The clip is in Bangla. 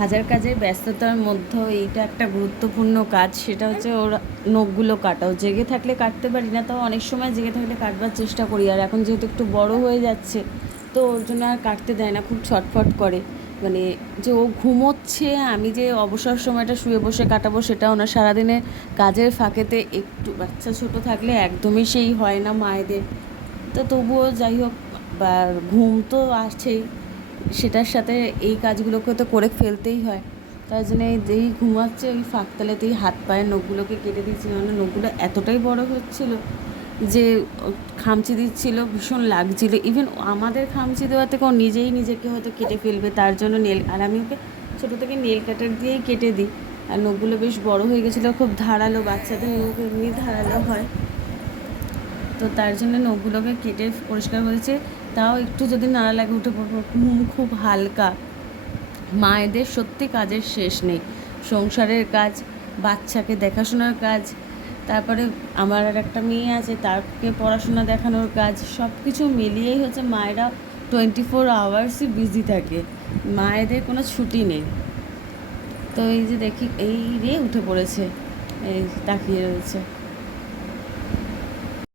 হাজার কাজের ব্যস্ততার মধ্যে এইটা একটা গুরুত্বপূর্ণ কাজ, সেটা হচ্ছে ওর নখগুলো কাটাও জেগে থাকলে কাটতে পারি না, তাও অনেক সময় জেগে থাকলে কাটবার চেষ্টা করি। আর এখন যেহেতু একটু বড় হয়ে যাচ্ছে, তো ওর জন্য আর কাটতে দেয় না, খুব ছটফট করে। মানে যে ও ঘুমোচ্ছে, আমি যে অবসর সময়টা শুয়ে বসে কাটাবো, সেটাও না। সারাদিনে কাজের ফাঁকেতে একটু বাচ্চা ছোট থাকলে একদমই সেই হয় না মায়েদের। তো তবুও যাই হোক, বা ঘুম তো আসছেই। সেটার সাথে এই কাজগুলোকে তো করে ফেলতেই হয়। তার জন্য যেই ঘুমাচ্ছে, ওই ফাঁকতালেতেই হাত পায়ের নখগুলোকে কেটে দিচ্ছি নাহলে নখগুলো এতটাই বড় হচ্ছিল যে খামচি দিচ্ছিল, ভীষণ লাগছিল। ইভেন আমাদের খামচি দেওয়া থেকে ও নিজেই নিজেকে হয়তো কেটে ফেলবে, তার জন্য নেল, আর আমি ওকে ছোটো থেকে নেল কাটার দিয়েই কেটে দিই। আর নখগুলো বেশ বড় হয়ে গেছিল, খুব ধারালো বাচ্চাদের নখ এমনি ধারালো হয়। তো তার জন্য নখগুলোকে কেটে পরিষ্কার করেছে তাও একটু যদি নাড়া লাগে উঠে খুব হালকা। মায়েদের সত্যি কাজের শেষ নেই। সংসারের কাজ, বাচ্চাকে দেখাশোনার কাজ, তারপরে আমার আর একটা মেয়ে আছে তারকে পড়াশোনা দেখানোর কাজ সব কিছু মিলিয়েই হচ্ছে মায়েরা টোয়েন্টি ফোর আওয়ার্সই বিজি থাকে। মায়েদের কোনো ছুটি নেই। তো এই যে দেখি, এই রে উঠে পড়েছে, এই তাকিয়ে রয়েছে।